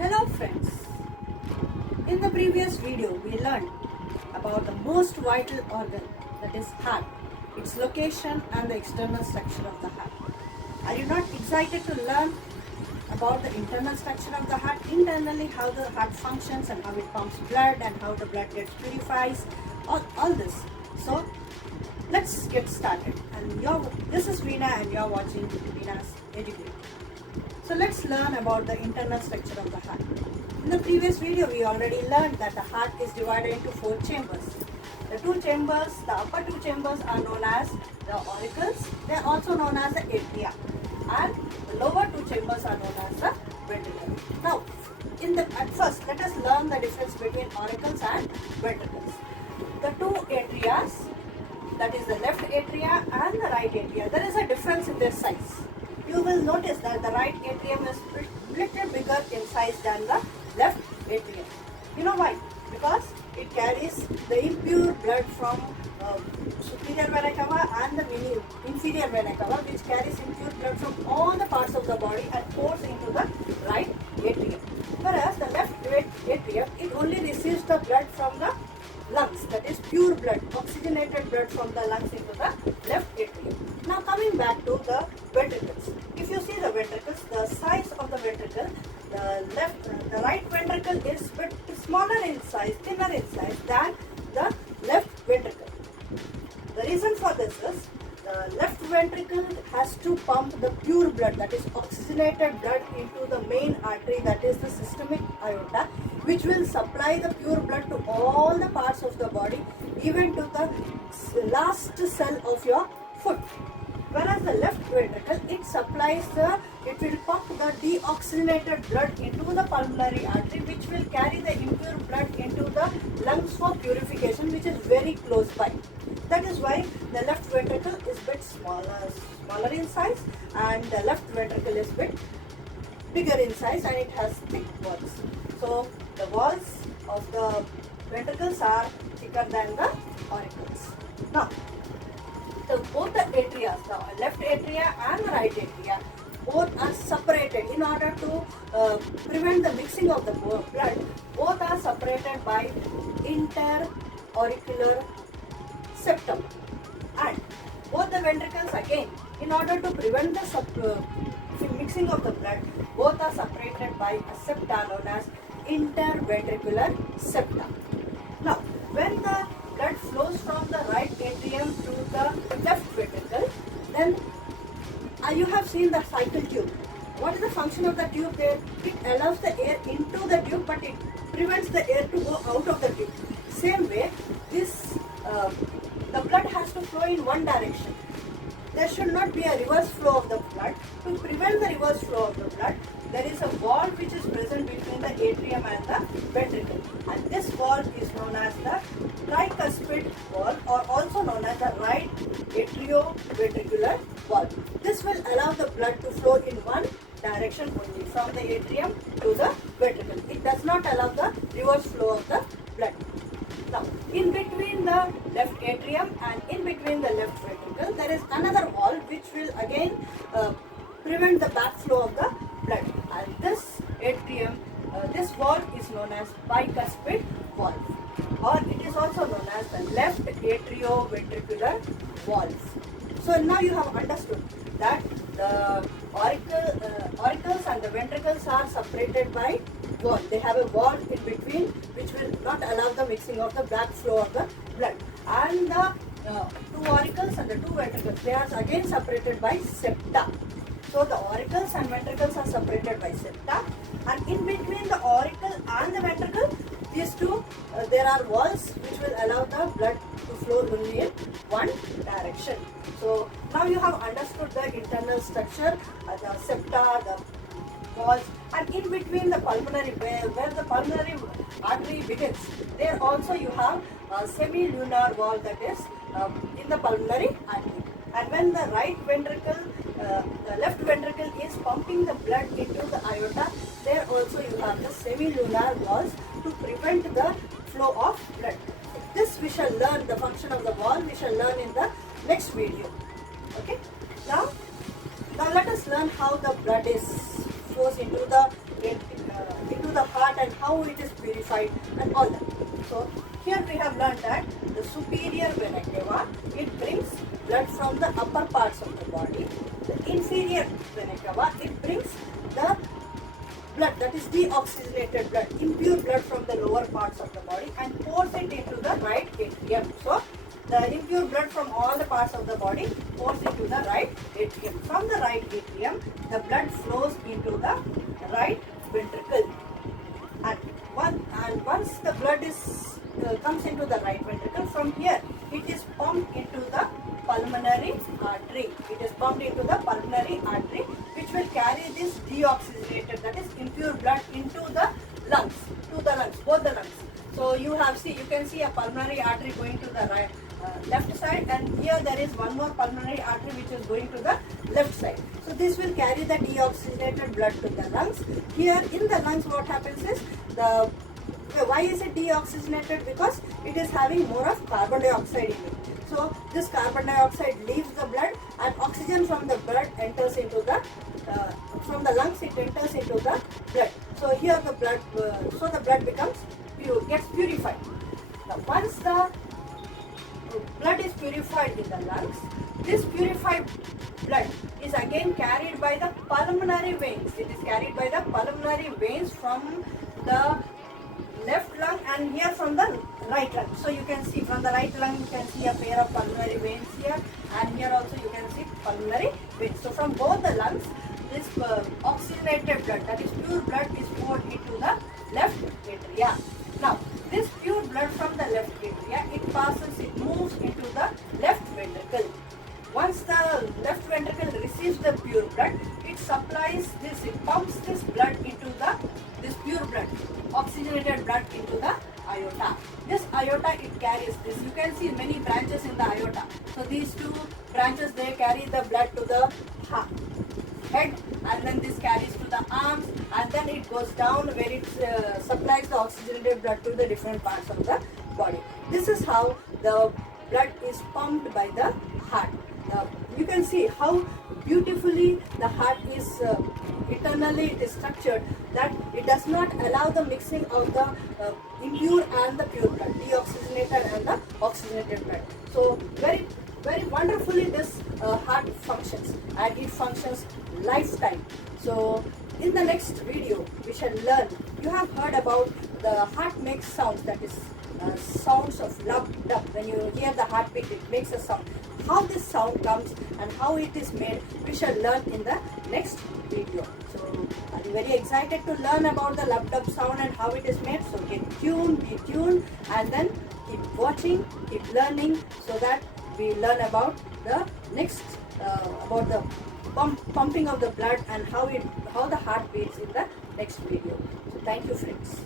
Hello friends, in the previous video we learned about the most vital organ, that is heart, its location and the external structure of the heart. Are you not excited to learn about the internal structure of the heart, internally how the heart functions and how it pumps blood and how the blood gets purified, all this. So let's get started. And this is Veena and you're watching VEENAS Educate. So let's learn about the internal structure of the heart. In the previous video, we already learned that the heart is divided into 4 chambers. The upper two chambers are known as the auricles. They are also known as the atria. And the lower 2 chambers are known as the ventricle. Now, at first, let us learn the difference between auricles and ventricles. The 2 atrias, that is the left atria and the right atria, there is a difference in their size. You will notice that the right atrium is little bigger in size than the left atrium. You know why? Because it carries the impure blood from superior vena cava and the inferior vena cava, which carries impure blood from all the parts of the body and pours into the right atrium. Whereas the left atrium, it only receives the blood from the lungs, that is pure blood, oxygenated blood from the lungs into the left atrium. Now coming back to the ventricles. If you see the ventricles, the size of the ventricle, the right ventricle is bit smaller in size, thinner in size than the left ventricle. The reason for this is the left ventricle has to pump the pure blood, that is oxygenated blood, into the main artery, that is the systemic aorta, which will supply the pure blood to all the parts of the body, even to the last cell of your foot. Whereas the left ventricle, it will pump the deoxygenated blood into the pulmonary artery, which will carry the impure blood into the lungs for purification, which is very close by. That is why the left ventricle is bit smaller in size, and the left ventricle is bit bigger in size, and it has thick walls. So the walls of the ventricles are thicker than the auricles. Now, both the atria, the left atria and the right atria, both are separated in order to prevent the mixing of the blood. Both are separated by interauricular septum, and both the ventricles, again, in order to prevent the mixing of the blood, both are separated by a septa known as interventricular septa. Now, when the blood flows from the right atrium to the left ventricle, then you have seen the cycle tube. What is the function of the tube there? It allows the air into the tube, but it prevents the air to go out of the tube. Same way, the blood has to flow in one direction. There should not be a reverse flow of the blood. To prevent the reverse flow of the blood, there is a wall which is present between the atrium and the ventricle, and this wall is known as the Tricuspid Wall, or also known as the right atrioventricular wall. This will allow the blood to flow in one direction only, from the atrium to the ventricle. It does not allow the reverse flow of the blood. Now, in between the left atrium and in between the left ventricle, there is another wall which will again prevent the backflow of the blood. And this wall is known as Bicuspid Wall, or it is also known as the left atrioventricular walls. So now you have understood that the auricles and the ventricles are separated by wall. They have a wall in between which will not allow the mixing of the backflow of the blood. And the 2 auricles and the 2 ventricles, they are again separated by septa. So the auricles and ventricles are separated by septa, and in between the auricle and the ventricle, these two, there are walls which will allow the blood to flow only in one direction. So now you have understood the internal structure, the septa, the walls, and in between the pulmonary, where the pulmonary artery begins, there also you have a semilunar wall, that is in the pulmonary artery. And when the right ventricle, the left ventricle is pumping the blood into the aorta, there also you have the semilunar walls to prevent the flow of blood. This we shall learn, the function of the wall, we shall learn in the next video. Okay. Now let us learn how the blood flows into the into the heart and how it is purified and all that. So here we have learned that the superior vena cava, it brings blood from the upper parts of the body. The inferior vena cava, it brings the blood, that is deoxygenated blood, impure blood from the lower parts of the body and pours it into the right atrium. So the impure blood from all the parts of the body pours into the right atrium. From the right atrium, the blood flows into the right ventricle. And once the blood comes into the right ventricle, from here it is pumped into the pulmonary artery. It is pumped into the pulmonary artery, which will carry this deoxygenated, that is impure blood, into the lungs, both the lungs. So you can see a pulmonary artery going to the right, left side, and here there is one more pulmonary artery which is going to the left side. So this will carry the deoxygenated blood to the lungs. Here in the lungs, what happens is why is it deoxygenated? Because it is having more of carbon dioxide in it. So this carbon dioxide leaves the blood and oxygen from the blood enters into the from the lungs, it enters into the blood. So here the blood becomes gets purified. Now once the blood is purified in the lungs, this purified blood is again carried by the pulmonary veins. It is carried by the pulmonary veins from the left lung and here from the right lung. So you can see from the right lung, you can see a pair of pulmonary veins here, and here also you can see pulmonary veins. So from both the lungs, this oxygenated blood, that is pure blood, is poured into the left atria. Now this pure blood from the left atria, it moves into the left ventricle. Once the left ventricle receives the pure blood, it pumps this blood into this pure blood, oxygenated blood, into the aorta. This aorta, it carries this. You can see many branches in the aorta. So these two branches, they carry the blood to the head, and then this carries to the arms, and then it goes down where it supplies the oxygenated blood to the different parts of the body. This is how the blood is pumped by the heart. You can see how beautifully the heart is internally it is structured, that it does not allow the mixing of the impure and the pure blood, deoxygenated and the oxygenated blood. So very, very wonderfully this heart functions, and it functions lifetime. So in the next video we shall learn, you have heard about the heart makes sounds, that is sounds of lub dub. When you hear the heartbeat, it makes a sound. How this sound comes and how it is made, we shall learn in the next video. So are you very excited to learn about the lub dub sound and how it is made? So be tuned, and then keep watching, keep learning, so that we learn about the next about the pumping of the blood and how the heart beats in the next video. So thank you, friends.